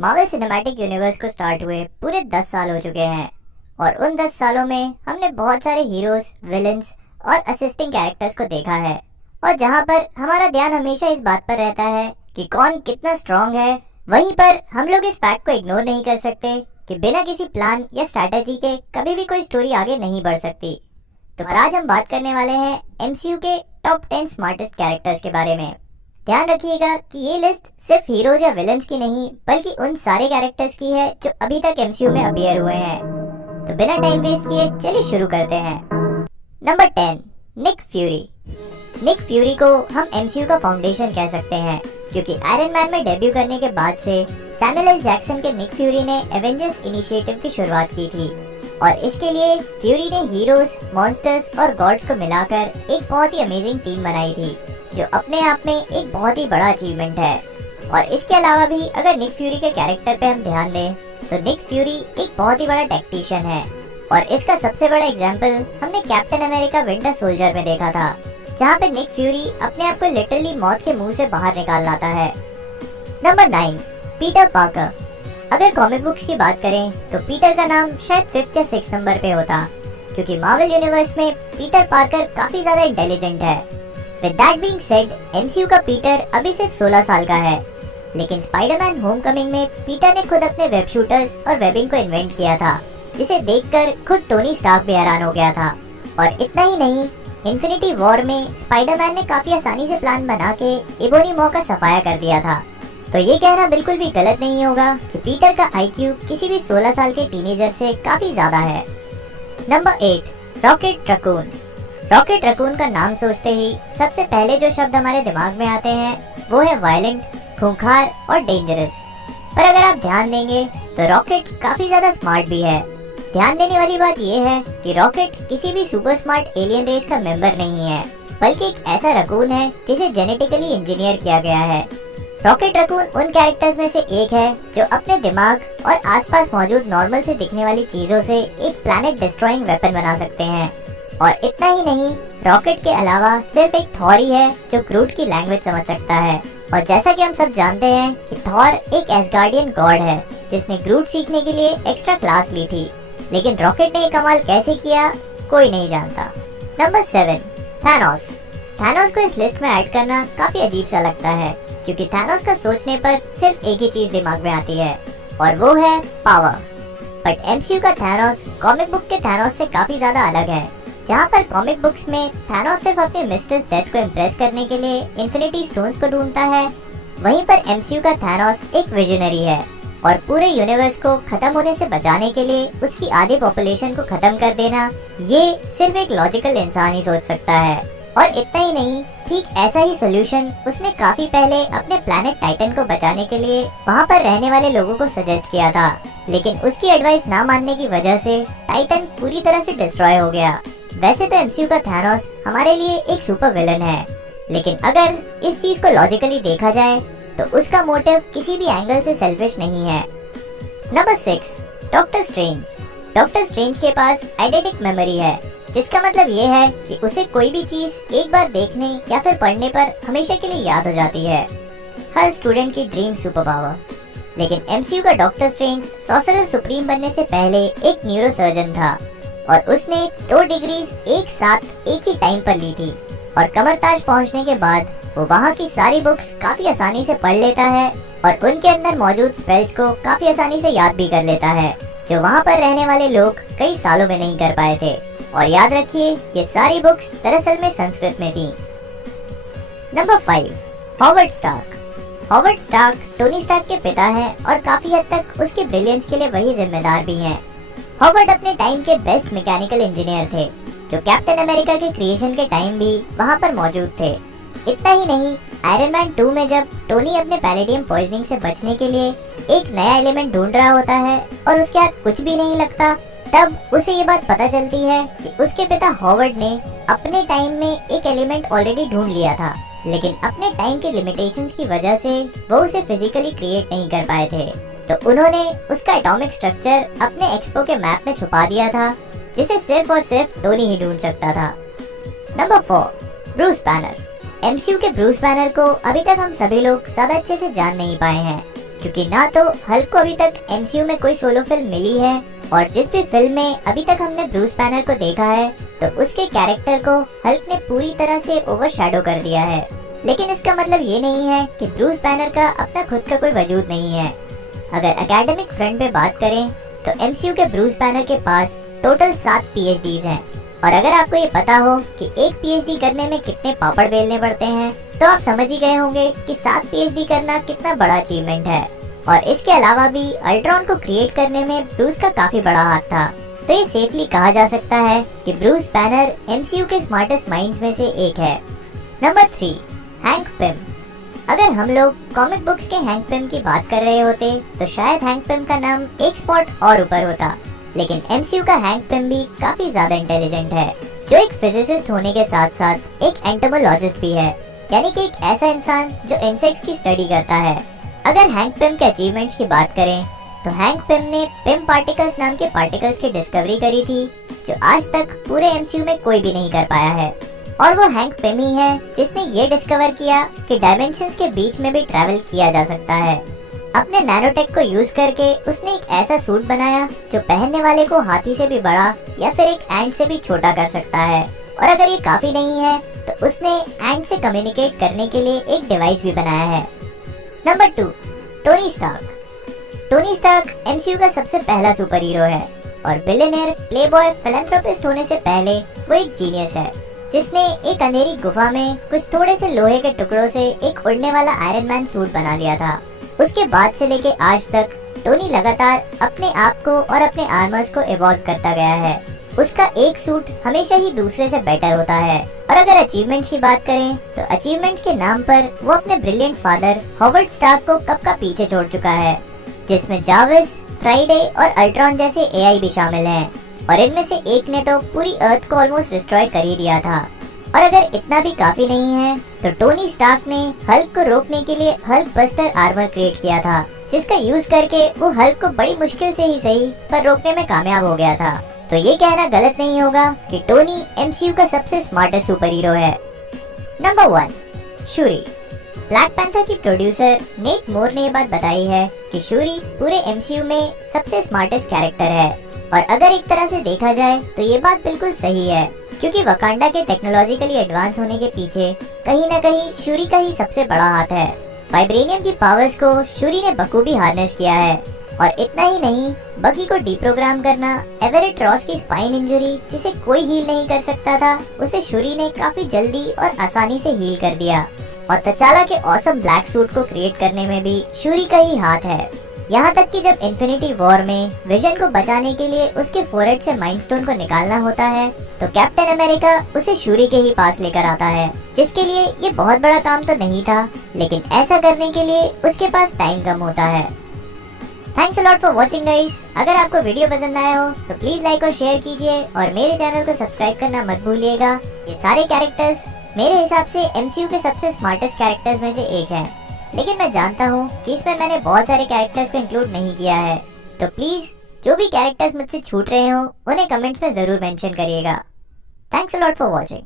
Marvel cinematic universe को start हुए पूरे 10 साल हो चुके हैं और उन 10 सालों में हमने बहुत सारे हीरोज, विलेंस और असिस्टिंग कैरेक्टर्स को देखा है। और जहां पर हमारा ध्यान हमेशा इस बात पर रहता है कि कौन कितना स्ट्रांग है, वहीं पर हम लोग इस फैक्ट को इग्नोर नहीं कर सकते कि बिना किसी प्लान या स्ट्रैटेजी के कभी भी कोई स्टोरी आगे नहीं बढ़ सकती। तो आज हम बात करने वाले हैं एमसीयू के टॉप 10 स्मार्टेस्ट कैरेक्टर्स के बारे में। ध्यान रखिएगा कि ये लिस्ट सिर्फ हीरोज या विलेंस की नहीं बल्कि उन सारे कैरेक्टर्स की है जो अभी तक एमसीयू में अपीयर हुए हैं। तो बिना टाइम वेस्ट किए चलिए शुरू करते हैं। Number 10, Nick Fury. Nick Fury को हम एमसीयू का फाउंडेशन कह सकते हैं क्योंकि आयरन मैन में डेब्यू करने के बाद से सैमुअल एल जैक्सन के निक फ्यूरी ने एवेंजर्स इनिशिएटिव की शुरुआत की थी और इसके लिए फ्यूरी ने हीरोज, मॉन्स्टर्स और गॉड्स को मिलाकर एक बहुत ही अमेजिंग टीम बनाई थी जो अपने आप में एक बहुत ही बड़ा अचीवमेंट है। और इसके अलावा भी अगर निक फ्यूरी के कैरेक्टर पे हम ध्यान दें तो निक फ्यूरी एक बहुत ही बड़ा टैक्टिशियन है और इसका सबसे बड़ा एग्जांपल हमने कैप्टन अमेरिका विंटर सोल्जर में देखा था, जहाँ पे निक फ्यूरी अपने आप को लिटरली मौत के मुंह से बाहर निकाल लाता है। Number 9, Peter Parker. अगर कॉमिक बुक्स की बात करें तो पीटर का नाम शायद 5th या 6th नंबर पे होता क्योंकि मार्वल यूनिवर्स में पीटर पार्कर काफी ज्यादा इंटेलिजेंट है। With that being said, MCU का पीटर अभी सिर्फ 16 साल का है, लेकिन स्पाइडरमैन होमकमिंग में पीटर ने खुद अपने वेब शूटर्स और वेबिंग को इन्वेंट किया था, जिसे देखकर खुद टोनी स्टार्क भी हैरान हो गया था। और इतना ही नहीं, इन्फिनिटी वॉर में स्पाइडरमैन ने काफी आसानी से प्लान बना के इबोनी मॉ का सफाया कर दिया था। तो ये कहना बिल्कुल भी गलत नहीं होगा कि पीटर का IQ किसी भी 16 साल के टीनेजर से काफी ज्यादा है। Number 8, rocket raccoon. Rocket raccoon का नाम सोचते ही सबसे पहले जो शब्द हमारे दिमाग में आते हैं वो है वायलेंट, खूंखार और डेंजरस। पर अगर आप ध्यान देंगे तो रॉकेट काफी ज्यादा स्मार्ट भी है। ध्यान देने वाली बात ये है कि रॉकेट किसी भी सुपर स्मार्ट एलियन रेस का मेंबर नहीं है, बल्कि एक ऐसा रकून है जिसे जेनेटिकली इंजीनियर किया गया है। रॉकेट रकून उन कैरेक्टर्स में से एक है जो अपने दिमाग और आसपास मौजूद नॉर्मल से दिखने वाली चीजों से एक प्लैनेट डिस्ट्रॉइंग वेपन बना सकते हैं। और इतना ही नहीं, रॉकेट के अलावा सिर्फ एक थॉर ही है जो ग्रूट की लैंग्वेज समझ सकता है। और जैसा कि हम सब जानते हैं कि थॉर एक एसगार्डियन गॉड है जिसने ग्रूट सीखने के लिए एक्स्ट्रा क्लास ली थी, लेकिन रॉकेट ने ये कमाल कैसे किया कोई नहीं जानता। Number 7, Thanos. थैनोस को इस लिस्ट में ऐड करना काफी अजीब सा लगता है क्योंकि थैनोस का सोचने पर सिर्फ एक ही चीज दिमाग में आती है और वो है पावर। बट एमसीयू का थैनोस कॉमिक बुक के थैनोस से काफी ज्यादा अलग है। जहाँ पर कॉमिक बुक्स में थैनोस सिर्फ अपने मिस्टर्स डेथ को इम्प्रेस करने के लिए इन्फिनिटी स्टोन्स को ढूंढता है, वहीं पर एमसीयू का थैनोस एक विजनरी है और पूरे यूनिवर्स को खत्म होने से बचाने के लिए उसकी आधी पॉपुलेशन को खत्म कर देना, ये सिर्फ एक लॉजिकल इंसान ही सोच सकता है। और इतना ही नहीं, ठीक ऐसा ही सोल्यूशन उसने काफी पहले अपने प्लैनेट टाइटन को बचाने के लिए वहाँ पर रहने वाले लोगों को सजेस्ट किया था, लेकिन उसकी एडवाइस ना मानने की वजह से टाइटन पूरी तरह से डिस्ट्रॉय हो गया। वैसे तो एमसीयू का थैनोस हमारे लिए एक सुपर विलन है, लेकिन अगर इस चीज को लॉजिकली देखा जाए तो उसका मोटिव किसी भी एंगल से सेल्फिश नहीं है। Number 6, doctor strange. Doctor strange के पास आइडेंटिक मेमोरी है, जिसका मतलब ये है कि उसे कोई भी चीज एक बार देखने या फिर पढ़ने पर हमेशा के लिए याद हो जाती है। हर स्टूडेंट की ड्रीम सुपर पावर। लेकिन एमसीयू का डॉक्टर स्ट्रेंज सॉर्सरर सुप्रीम बनने से पहले एक न्यूरोसर्जन था और उसने 2 डिग्रीज एक साथ एक ही टाइम पर ली थी। और कमरताज पहुंचने के बाद वो वहाँ की सारी बुक्स काफी आसानी से पढ़ लेता है और उनके अंदर मौजूद स्पेल्स को काफी आसानी से याद भी कर लेता है, जो वहाँ पर रहने वाले लोग कई सालों में नहीं कर पाए थे। और याद रखिए, ये सारी बुक्स दरअसल में संस्कृत में थी। Number 5, Howard Stark. Howard Stark Tony Stark के पिता हैं और काफी हद तक उसके ब्रिलियंस के लिए वही जिम्मेदार भी हैं। हॉवर्ड अपने टाइम के बेस्ट मैकेनिकल इंजीनियर थे जो कैप्टन अमेरिका के क्रिएशन के टाइम भी वहाँ पर मौजूद थे। इतना ही नहीं, आयरन मैन 2 में जब टोनी अपने पैलेडियम पॉइजनिंग से बचने के लिए एक नया एलिमेंट ढूंढ रहा होता है और उसके हाथ कुछ भी नहीं लगता, तब उसे ये बात पता चलती है कि उसके पिता हॉवर्ड ने अपने टाइम में एक एलिमेंट ऑलरेडी ढूंढ लिया था, लेकिन अपने टाइम के लिमिटेशंस की वजह से वो उसे फिजिकली क्रिएट नहीं कर पाए थे। तो उन्होंने उसका एटॉमिक स्ट्रक्चर अपने एक्सपो के मैप में छुपा दिया था, जिसे सिर्फ और सिर्फ टोनी ही ढूंढ सकता था। Number 4, Bruce banner. एमसीयू के ब्रूस बैनर को अभी तक हम सभी लोग ज्यादा अच्छे से जान नहीं पाए हैं, क्योंकि ना तो हल्क को अभी तक एमसीयू में कोई सोलो फिल्म मिली है, और जिस भी फिल्म में अभी तक हमने ब्रूस बैनर को देखा है तो उसके कैरेक्टर को हल्क ने पूरी तरह से ओवरशैडो कर दिया है। लेकिन इसका मतलब ये नहीं है कि ब्रूस बैनर का अपना खुद का कोई वजूद नहीं है। अगर एकेडमिक फ्रंट पे बात करें तो एमसीयू के ब्रूस बैनर के पास टोटल 7 पीएचडीज हैं। और अगर आपको ये पता हो कि एक पीएचडी करने में कितने पापड़ बेलने पड़ते हैं तो आप समझ ही गए होंगे कि 7 पीएचडी करना कितना बड़ा अचीवमेंट है। और इसके अलावा भी अल्ट्रॉन को क्रिएट करने में ब्रूस का काफी बड़ा हाथ था। तो ये सेफली कहा जा सकता है कि ब्रूस बैनर एमसीयू के स्मार्टेस्ट माइंड्स में से एक है। Number 3, hang Pym. अगर हम लोग कॉमिक बुक्स के हैंक पिम की बात कर रहे होते तो शायद हैंक पिम का नाम एक स्पॉट और ऊपर होता, लेकिन एमसीयू का हैंक पिम भी काफी ज्यादा इंटेलिजेंट है, जो एक फिजिसिस्ट होने के साथ साथ एक एंटोमोलॉजिस्ट भी है, यानी कि एक ऐसा इंसान जो इंसेक्ट्स की स्टडी करता है। अगर हैंक पिम के अचीवमेंट्स की बात करें तो हैंक पिम ने पिम पार्टिकल्स नाम के पार्टिकल्स की डिस्कवरी करी थी, जो आज तक पूरे एमसीयू में कोई भी नहीं कर पाया है। और वो हैंक पिम ही है जिसने ये डिस्कवर किया कि डायमेंशंस के बीच में भी ट्रैवल किया जा सकता है। अपने नैनोटेक को यूज करके उसने एक ऐसा सूट बनाया जो पहनने वाले को हाथी से भी बड़ा या फिर एक एंट से भी छोटा कर सकता है। और अगर ये काफी नहीं है तो उसने एंट से कम्युनिकेट करने के लिए एक डिवाइस भी बनाया है। Number 2, Tony Stark. Tony Stark MCU का सबसे पहला सुपर हीरो है और बिलियनियर, प्लेबॉय, फिलैंथ्रोपिस्ट होने से पहले वो एक जीनियस है जिसने एक अंधेरी गुफा में कुछ थोड़े से लोहे के टुकड़ों से एक उड़ने वाला आयरन मैन सूट बना लिया था। उसके बाद से लेके आज तक टोनी लगातार अपने आप को और अपने आर्मर्स को इवॉल्व करता गया है। उसका एक सूट हमेशा ही दूसरे से बेटर होता है। और अगर अचीवमेंट्स की बात करें तो अचीवमेंट्स के नाम पर वो अपने ब्रिलियंट फादर हॉवर्ड स्टार्क को कब का पीछे छोड़ चुका है, जिसमें जाविस, फ्राइडे और अल्ट्रॉन जैसे एआई भी शामिल हैं। और इनमें से एक ने तो पूरी अर्थ को ऑलमोस्ट डिस्ट्रॉय कर ही दिया था। और अगर इतना भी काफी नहीं है तो टोनी स्टार्क ने हल्क को रोकने के लिए हल्क बस्टर आर्मर क्रिएट किया था, जिसका यूज करके वो हल्क को बड़ी मुश्किल से ही सही पर रोकने में कामयाब हो गया था। तो ये कहना गलत नहीं होगा कि टोनी एमसीयू का सबसे स्मार्टेस्ट सुपर हीरो है। नंबर 1, शूरी। ब्लैक पैंथर की प्रोड्यूसर नेट मोर ने ये बात बताई है कि शूरी पूरे एमसीयू में सबसे स्मार्टेस्ट कैरेक्टर है। और अगर एक तरह से देखा जाए तो ये बात बिल्कुल सही है, क्योंकि वकांडा के टेक्नोलॉजिकली एडवांस होने के पीछे कहीं न कहीं शूरी का ही सबसे बड़ा हाथ है। वाइब्रेनियम की पावर्स को शूरी ने बखूबी हार्नेस किया है। और इतना ही नहीं, बगी को डीप्रोग्राम करना, एवरेट रॉस की स्पाइन इंजरी जिसे कोई हील नहीं कर सकता था, उसे शूरी ने काफी जल्दी और आसानी से हील कर दिया। और तचाला के ऑसम ब्लैक सूट को क्रिएट करने में भी शूरी का ही हाथ है। यहाँ तक कि जब इन्फिनिटी वॉर में विजन को बचाने के लिए उसके फोरहेड से माइंड स्टोन को निकालना होता है तो कैप्टन अमेरिका उसे शूरी के ही पास लेकर आता है, जिसके लिए ये बहुत बड़ा काम तो नहीं था, लेकिन ऐसा करने के लिए उसके पास टाइम कम होता है। Thanks a lot for watching guys. अगर आपको वीडियो पसंद आया हो तो प्लीज लाइक और शेयर कीजिए और मेरे चैनल को सब्सक्राइब करना मत भूलिएगा। ये सारे कैरेक्टर्स मेरे हिसाब से एमसीयू के सबसे स्मार्टेस्ट कैरेक्टर्स में से एक है, लेकिन मैं जानता हूँ कि इसमें मैंने बहुत सारे कैरेक्टर्स को इंक्लूड नहीं किया है। तो प्लीज जो भी कैरेक्टर्स मुझसे छूट रहे हो उन्हें कमेंट्स में जरूर मेंशन करिएगा। Thanks a lot for watching.